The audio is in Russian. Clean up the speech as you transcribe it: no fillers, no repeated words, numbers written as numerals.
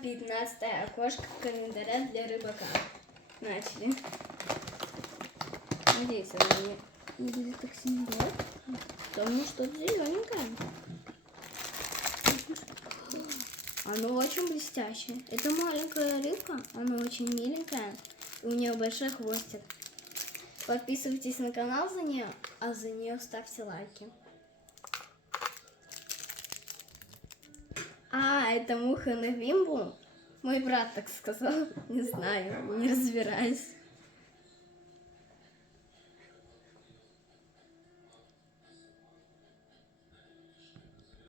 15 окошко календаря для рыбака. Начали. Надеюсь, она не будет так сильно делать. Потому что тут зелененькое. Оно очень блестящее. Это маленькая рыбка, она очень миленькая. И у нее большой хвостик. Подписывайтесь на канал за нее, а за нее ставьте лайки. А, это муха на бимбу? Мой брат так сказал. Не знаю, не разбираюсь.